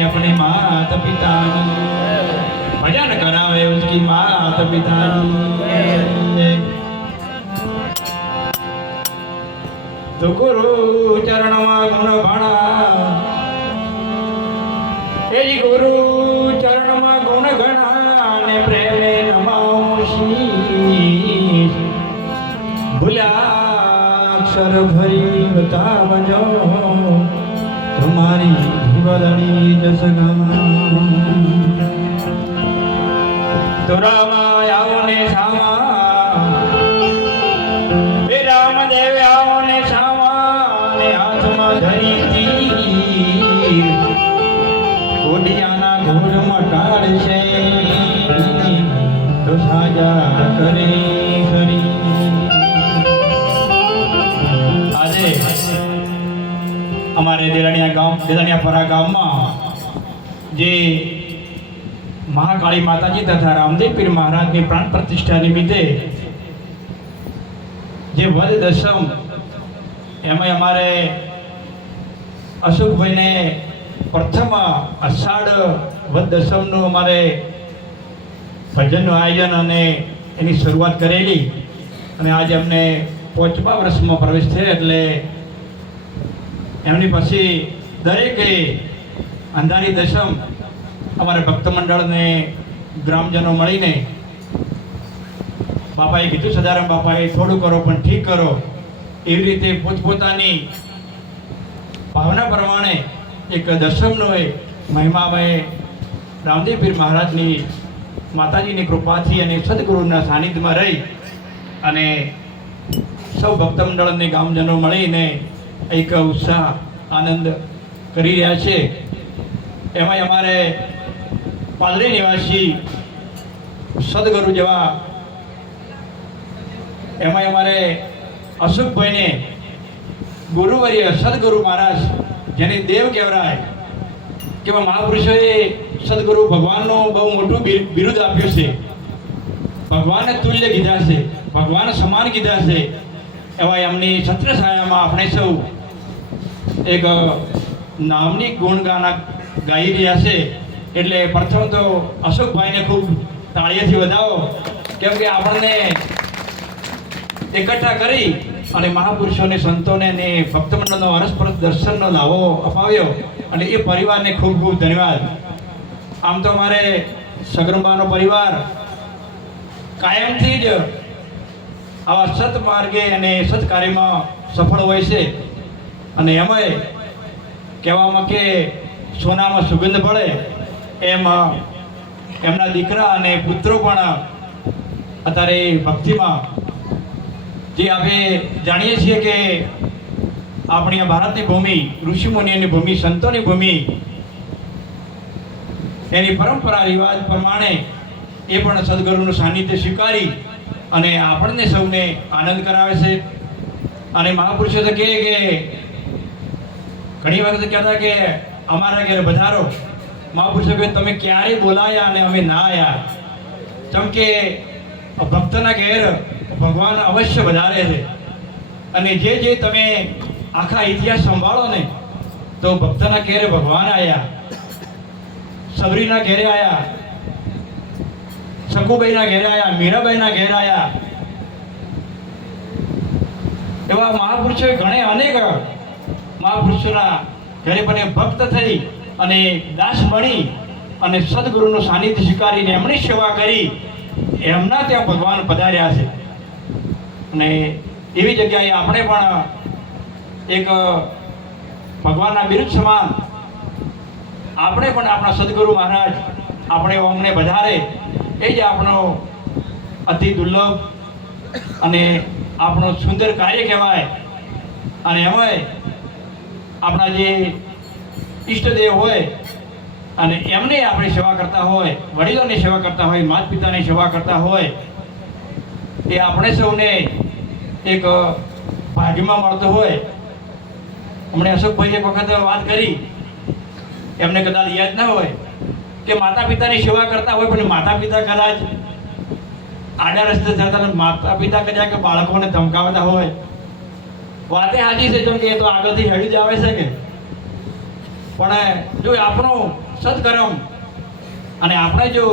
अपने माता पिता भजन करावे उसकी माता पिता। तो गुरु चरण में गुण भणा गुरु चरण में गुण गणा ने प्रेमे नमाऊं शीश भूल्या अक्षर भरी बतावજો तुम्हारी जीवदनी जस गमा। तो रामा आओ ने सामा हे रामदेव आओ ने सामा ने हाथ में धरी तीर कोडियाना घोड़ मटाड़ से तो साजा करे खरी। આજે અમારે દેલાણીયા ગામમાં જે મહાકાળી માતાજી તથા રામદેવ પીર મહારાજની પ્રાણ પ્રતિષ્ઠા નિમિત્તે જે વદ દશમ એમાં અમારે અશોકભાઈને પ્રથમ અષાઢ વદ દશમનું અમારે ભજનનું આયોજન અને એની શરૂઆત કરેલી અને આજે અમને 5મા વર્ષમાં પ્રવેશ થયો એટલે એમની પછી દરેકે અંધારી દશમ અમારા ભક્ત મંડળને ગ્રામજનો મળીને બાપાએ કીધું સદારામ બાપાએ થોડું કરો પણ ઠીક કરો એવી રીતે પોતપોતાની ભાવના પ્રમાણે એક દશમનો મહિમામય રામદેવ પીર મહારાજની માતાજીની કૃપાથી અને સદગુરુના સાનિધ્યમાં રહી અને સૌ ભક્ત મંડળને ગામજનો મળીને એક ઉત્સાહ આનંદ કરી રહ્યા છે। એમાં અમારે પાલડી નિવાસી સદગુરુ જેવા એમાં અમારે અશોકભાઈને ગુરુવર્ય સદગુરુ મહારાજ જેને દેવ કહેવાય કેવા મહાપુરુષોએ સદગુરુ ભગવાનનું બહુ મોટું બિરુદ આપ્યું છે, ભગવાનને તુલ્ય કીધા છે, ભગવાન સમાન કીધા છે। એવા એમની છત્રછાયામાં આપણે સૌ એક નામની ગુણગાના ગાઈ રહ્યા છે એટલે પ્રથમ તો અશોકભાઈને ખૂબ તાળીઓથી વધાવો કેમ કે આપણને એકઠા કરી અને મહાપુરુષોને સંતોને ને ભક્ત મંડળનો અરસપરસ દર્શનનો લાવો અપાવ્યો અને એ પરિવારને ખૂબ ખૂબ ધન્યવાદ। આમ તો અમારે સગર્ભાનો પરિવાર કાયમથી જ આવા સત માર્ગે અને સત કાર્યમાં સફળ હોય છે અને એમાંય કહેવામાં કે સોનામાં સુગંધ પડે એમ એમના દીકરા અને પુત્રો પણ અત્યારે ભક્તિમાં જે આપણે જાણીએ છીએ કે આપણી આ ભારતની ભૂમિ ઋષિમુનિઓની ભૂમિ સંતોની ભૂમિ એની પરંપરા રિવાજ પ્રમાણે એ પણ સદગુરુનું સાનિધ્ય સ્વીકારી અને આપણને સૌને આનંદ કરાવે છે। અને મહાપુરુષો તો કહે કે ઘણી વખત કહેતા કે અમારા ઘેર વધારો, મહાપુરુષો કહે તમે ક્યારે બોલાયા અને અમે ના આવ્યા, કેમ કે ભક્તના ઘેર ભગવાન અવશ્ય વધારે છે અને જે જે તમે આખા ઇતિહાસ સંભાળો ને તો ભક્તના ઘેરે ભગવાન આવ્યા, સબરીના ઘેરે આવ્યા, શકુબાઈના ઘેરે આવ્યા, મીરાબાઈના ઘેરે આવ્યા, એવા મહાપુરુષોએ ઘણે અનેક મહાપુરુષોના ઘરે પણ ભક્ત થઈ અને દાસ બની અને સદગુરુનું સાનિધ્ય સ્વીકારીને એમની સેવા કરી એમના ત્યાં ભગવાન પધાર્યા છે। અને એવી જગ્યાએ આપણે પણ એક ભગવાનના બિરુદ સમાન આપણે પણ આપણા સદગુરુ મહારાજ આપણે અમને વધારે એ જ આપણો અતિ દુર્લભ અને આપણો સુંદર કાર્ય કહેવાય। અને એમાંય આપણા જે ઈષ્ટદેવ હોય અને એમને આપણે સેવા કરતા હોય, વડીલોની સેવા કરતા હોય, માતા પિતાની સેવા કરતા હોય એ આપણે સૌને એક ભાગ્યમાં મળતો હોય। હમણાં અશોકભાઈ એક વખત વાત કરી, એમને કદાચ યાદ ના હોય કે માતા પિતાની સેવા કરતા હોય પણ માતા પિતા કદાચ આડા રસ્તે જતા માતા પિતા કદાચ બાળકોને ધમકાવતા હોય, વાતે સાચી છે, કેમ કે એ તો આગળથી હેડી જ આવે છે કે પણ જો આપણો સત્કર્મ અને આપણે જો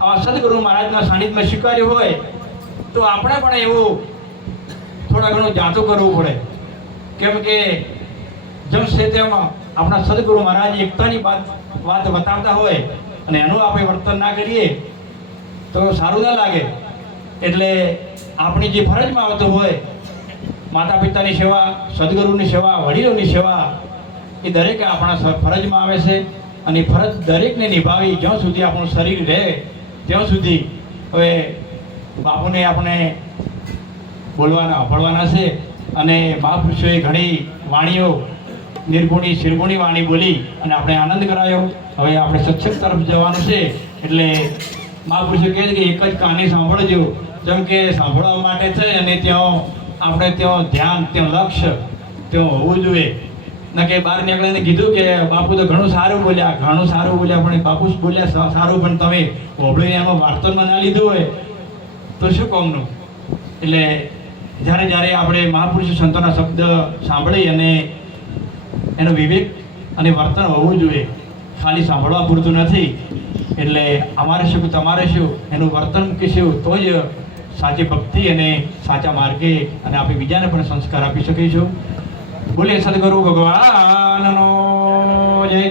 આવા સદગુરુ મહારાજના સાનિધ્યમાં સ્વીકાર્યું હોય તો આપણે પણ એવું થોડા ઘણું જાતું કરવું પડે. કેમ કે જમશે તેમાં આપણા સદગુરુ મહારાજ એકતાની વાત બતાવતા હોય અને એનું આપણે વર્તન ના કરીએ તો સારું ના લાગે. એટલે આપણી જે ફરજમાં આવતું હોય માતા પિતાની સેવા, સદગુરુની સેવા, વડીલોની સેવા એ દરેકે આપણા ફરજમાં આવે છે અને ફરજ દરેકને નિભાવી જ્યાં સુધી આપણું શરીર રહે ત્યાં સુધી. હવે બાપુને આપણે બોલવાના સાંભળવાના છે અને મહાપુરુષોએ ઘણી વાણીઓ નિર્ગુણી શિરગુણી વાણી બોલી અને આપણે આનંદ કરાયો. હવે આપણે સત્સંગ તરફ જવાનું છે એટલે મહાપુરુષો કહે છે કે એક જ કાને સાંભળજો, જેમ કે સાંભળવા માટે છે અને ત્યાં આપણે ત્યાં ધ્યાન, ત્યાં લક્ષ્ય ત્યાં હોવું જોઈએ. ના કે બહાર નીકળીને કીધું કે બાપુ તો ઘણું સારું બોલ્યા, ઘણું સારું બોલ્યા, પણ બાપુ જ બોલ્યા સારું, પણ તમે હોબળીને એમાં વાર્તનમાં ના લીધું હોય તો શું કામનું. એટલે જ્યારે આપણે મહાપુરુષ સંતોના શબ્દ સાંભળી અને એનો વિવેક અને વર્તન હોવું જોઈએ, ખાલી સાંભળવા પૂરતું નથી. એટલે અમારે શું તમારે શું એનું વર્તન મૂકીશું તો જ સાચી ભક્તિ અને સાચા માર્ગે અને આપણે બીજાને પણ સંસ્કાર આપી શકીશું. બોલે સદગુરુ ભગવાનનો જય.